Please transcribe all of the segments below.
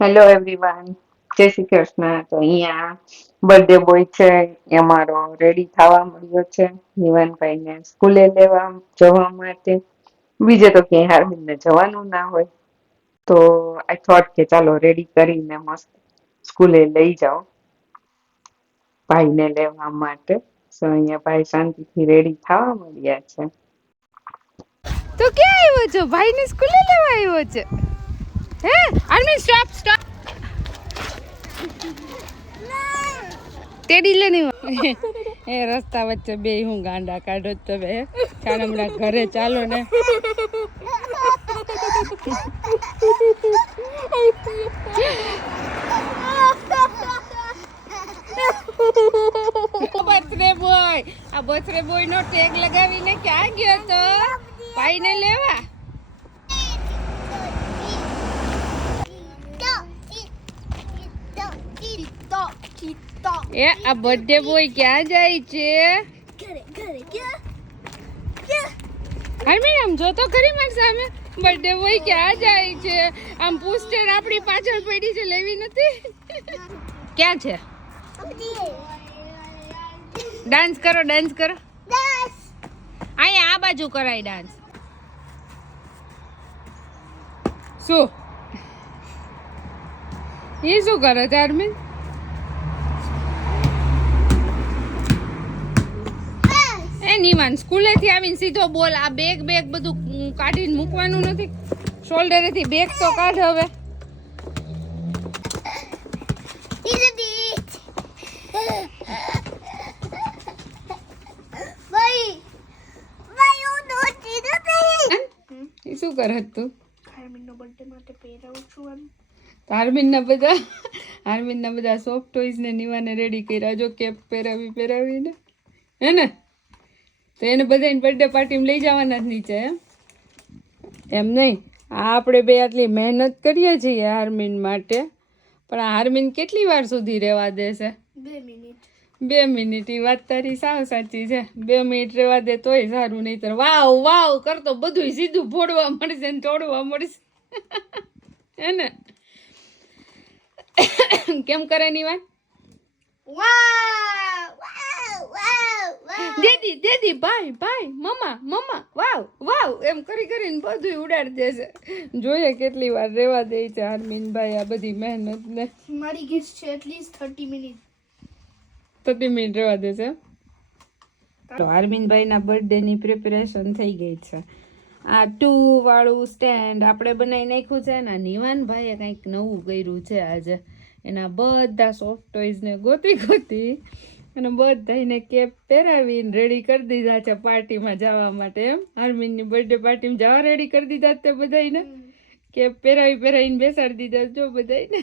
Hello everyone, જય શ્રી કૃષ્ણ. તો અહીંયા બર્થડે બોય છે એ અમારો રેડી થવા મળ્યો છે નિવાનભાઈને સ્કૂલે લેવા જવા માટે. બીજે તો ક્યાંય હાર્દિકને જવાનું ના હોય, તો આઈ થોટ કે ચાલો રેડી કરીને મસ્ત સ્કૂલે લઈ જાઓ ભાઈને લેવા માટે. તો અહીંયા ભાઈ શાંતિથી રેડી થવા મળ્યા છે. તો ક્યાં આવ્યો છો? ભાઈને સ્કૂલે લેવા આવ્યો છે? હે આર્મી સ્ટોપ સ્ટોપ તેડી લે નહીં એ રસ્તા વચ્ચે બે હું ગાંડા કાઢો તો બે ચાલ હમણાં ઘરે ચાલો ને. બર્થડે બોય, આ બર્થડે બોય નો ટેગ લગાવીને ક્યાં ગયો તો ભાઈને લેવા? એ આ બર્થડે બોય ક્યાં જાય છે? હરમીન આમ જો તો ખરી મારી સામે, બર્થડે બોય ક્યાં જાય છે? આમ પોસ્ટર આપણી પાછળ પડી છે, લેવી નથી? ક્યાં છે? ડાન્સ કરો, ડાન્સ કરો. અહીંયા આ બાજુ કરાય ડાન્સ. શું એ શું કરે છે હરમીન? એ નિમાન સ્કૂલેથી આવીને સીધો બોલ. આ બેગ બેગ બધું કાઢીને મૂકવાનું નથી, શોલ્ડરેથી બેગ તો કાઢ હવે. શું કરે તું? હાર્મિનનો બર્થડે માટે પહેરાવું છું. હાર્મિનના બધા સોફ્ટ ટોયઝ ને નિવાને રેડી કર્યા. જો કેપ પહેરાવીને હે ને, તો એને બધાને બર્થડે પાર્ટીમાં લઈ જવાના જ નીચે. એમ નહીં, આ આપણે બે આટલી મહેનત કરીએ છીએ હાર્મિન માટે, પણ આ હાર્મિન કેટલી વાર સુધી રહેવા દેશે? 2 મિનિટ. 2 મિનિટ, એ વાત તારી સાવ સાચી છે. 2 મિનિટ રહેવા દે તોય સારું, નહીં તો વાવ વાવ કરતો બધું સીધું ફોડવા મળશે ને તોડવા મળશે. હે ને? કેમ કરે નિવાન? દેદી દેદી, ભાઈ ભાઈ, મમ્મા મમ્મા, વાવ વાવ એમ કરીને બધું ઉડાડી દેશે. જોઈએ કેટલી વાર રહેવા દે છે હાર્મિન ભાઈ આ બધી મહેનત ને. મારી ગિફ્ટ છે એટલીસ્ટ 30 મિનિટ. 30 મિનિટ રહેવા દેશે. તો હાર્મિનભાઈના બર્થડેની પ્રિપેરેશન થઈ ગઈ છે. આ 2 વાળું સ્ટેન્ડ આપણે બનાવી નાખ્યું છે ને. નિવાનભાઈએ કંઈક નવું કર્યું છે આજે. એના બધા સોફ્ટ ટોયઝને ગોતી અને બધાને કેપ પહેરાવીને રેડી કરી દીધા છે પાર્ટીમાં જવા માટે. એમ હાર્મિનની બર્થડે પાર્ટીમાં જવા રેડી કરી દીધા તે બધાને. કેપ પહેરાવીને બેસાડી દીધા જો બધાને.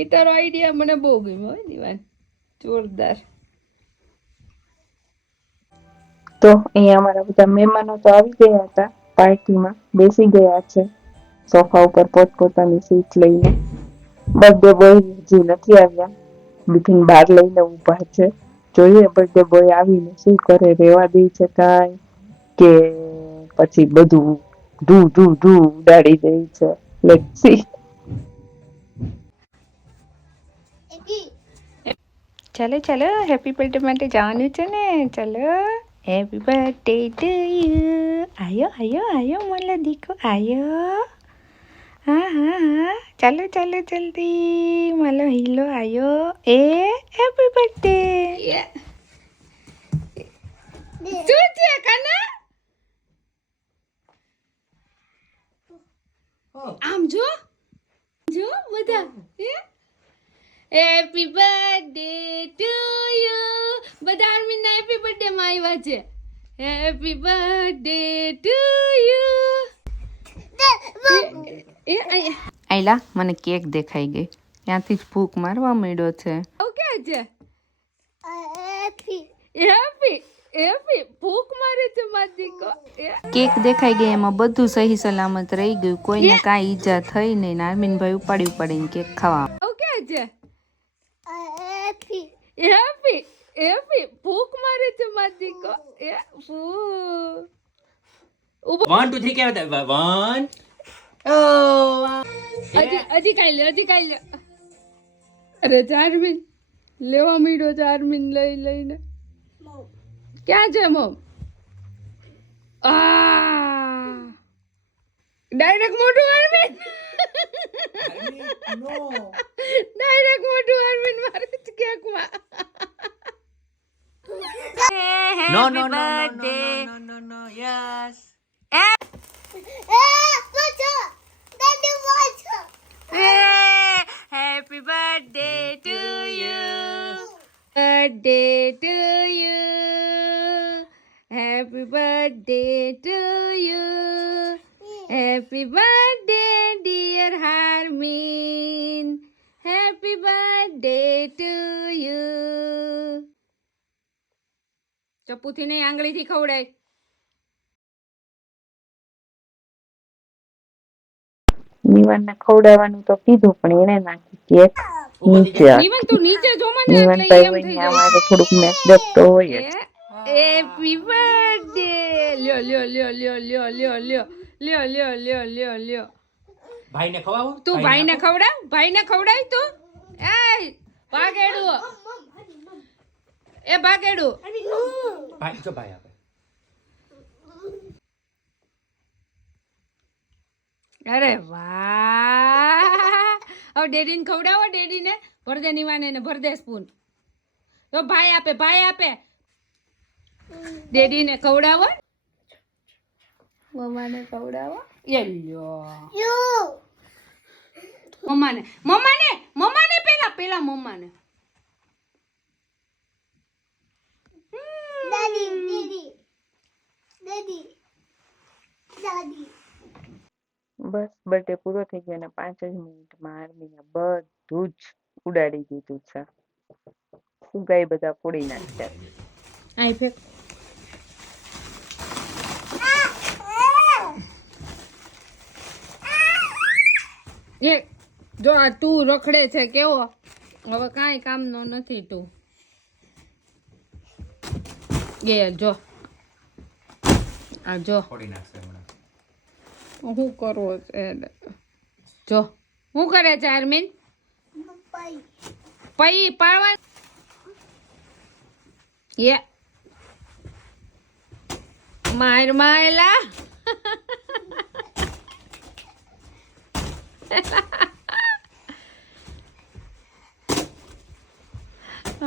એ તારો આઈડિયા મને બહુ ગમ્યો હોય નિવાન, જોરદાર. તો અહીંયા અમારા બધા મહેમાનો તો આવી ગયા હતા, પાર્ટીમાં બેસી ગયા છે સોફા ઉપર પોતપોતાની સીટ લઈને. બર્થડે બોય હજી નથી આવ્યા, બિપિન બહાર લઈને ઊભા છે. જોઈએ બર્થડે બોય આવીને શું કરે, રેવા દે છે કાંઈ કે પછી બધું ધૂ ઉડાડી દે છે. Let's see. ચાલો ચાલો, હેપી બર્થડે માટે જવાનું છે ને. ચાલો, હેપી બર્થડે ટુ યુ. આયો મારા દીકો આયો. હા ચાલો જલ્દી, મારો હીલો આયો. એ હેપી બર્થડે. શું છે કાના? આમ જો બધા. Happy birthday to you. બધા આર્મીના હેપી બર્થડે માં આવ્યા છે. Happy birthday to you. આઈલા મને કેક દેખાઈ ગઈ, ત્યાંથી જ ભૂખ મારવા માંડ્યો છે. ઓકે છે હેપી ભૂખ મારે છે માદીકો. કેક દેખાઈ ગઈ, એમાં બધું સહી સલામત રહી ગયું, કોઈને કાંઈ ઈજા થઈ નહીં. આર્મીનભાઈ ઉપાડીને કેક ખાવા. ઓકે છે હેપી ભૂખ મારે છે માદીકો. 1 2 3 क्या होता है 1 Oh, હજી કાઈ લે અરે ચારમીન લેવા મીડો ચારમીન લઈને ક્યાં છે મમ ડાયરેક્ટ મોટું આરમીન ડાયરેક્ટ મોટું આરમીન મારે કેકમાં No. Yes. Happy birthday to you. Birthday to you. Happy birthday to you. Happy birthday dear Harmin. Happy birthday to you. ચપ્પુથી નહીં આંગળીથી ખવડાય. નિવાનને ખવડાવવાનું તો કીધું પણ એને નાખી કેક નીચે નિવાન તું નીચે જો મને નિવાન એટલે ભાઈ એમ હોય થઈ ને જાય. અમારે થોડુંક મેકઅપ તો હોય જ. હેપી બર્થડે લ્યો ભાઈને ખવાવો. તું ભાઈને ખવડાવ તું એ ભાગેડું એ ભાગેડું ભાઈ જો ભાઈ આપે. અરે વાહ હવે ડેડીને ખવડાવો ડેડીને ભરદે નિવાને ને ભરદે સ્પૂન તો ભાઈ આપે ડેડીને ખવડાવો મમ્માને ખવડાવો એ લ્યો મમ્માને પેલા મમ્માને બસ બર્થડે પૂરો થઈ ગયો અને 5 જ મિનિટમાં આર્મીને બધું જ ઉડાડી દીધું છે. ફુગાઈ બધા ફોડી નાખ્યા. આઈ ફેક એ જો આ તું રખડે છે કેવો હવે કાંઈ કામનો નથી તું એ જો આ જો ફોડી નાખશે હમણાં. શું કરવો છે જો શું કરે છે આર્મીન પઈ પાડવા એ માયલા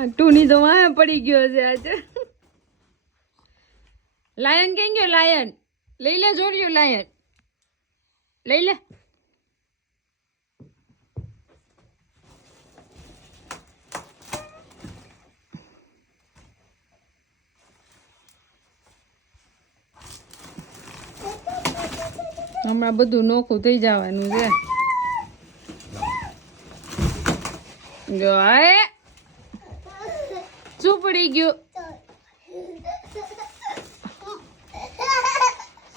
ટુની તો વાહ પડી ગયો છે આજે. લાયન કેમ ગયો લાયન લઈ લે જોડ્યું લાયન લઈ લે હમણાં બધું નોખું થઈ જવાનું છે જો આ શું પડી ગયું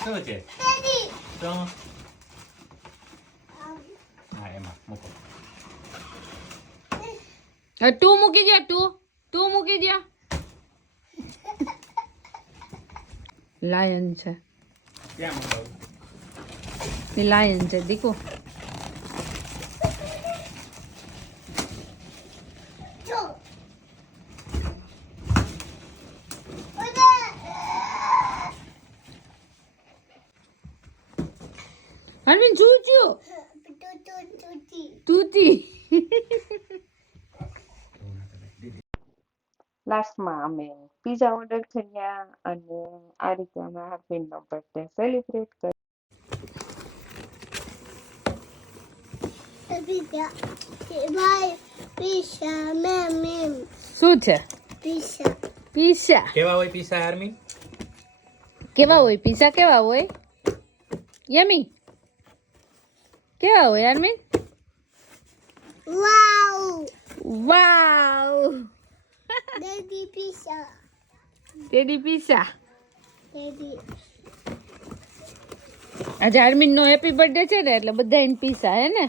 શું છે? તો હા એમાં મૂકો. તું મૂકી દે તું મૂકી દે લાયન છે ક્યાં મૂકો? એ લાયન છે દીકો હરમીન ચૂચુ તૂતી લાસ્ટમાં અમે પીઝા ઓર્ડર કર્યા અને આ રીતે અમે હાર્પિનનો બર્થડે સેલિબ્રેટ કર્યો. શું છે પીઝા કેવા હોય પીસા આર્મી? કેવા હોય પીઝા કેવા હોય યમી કેવા હોય આર્મી વાવ ટેડી પીઝા આજે આર્મીન નો હેપી બર્થડે છે ને એટલે બધા એને પીઝા હે ને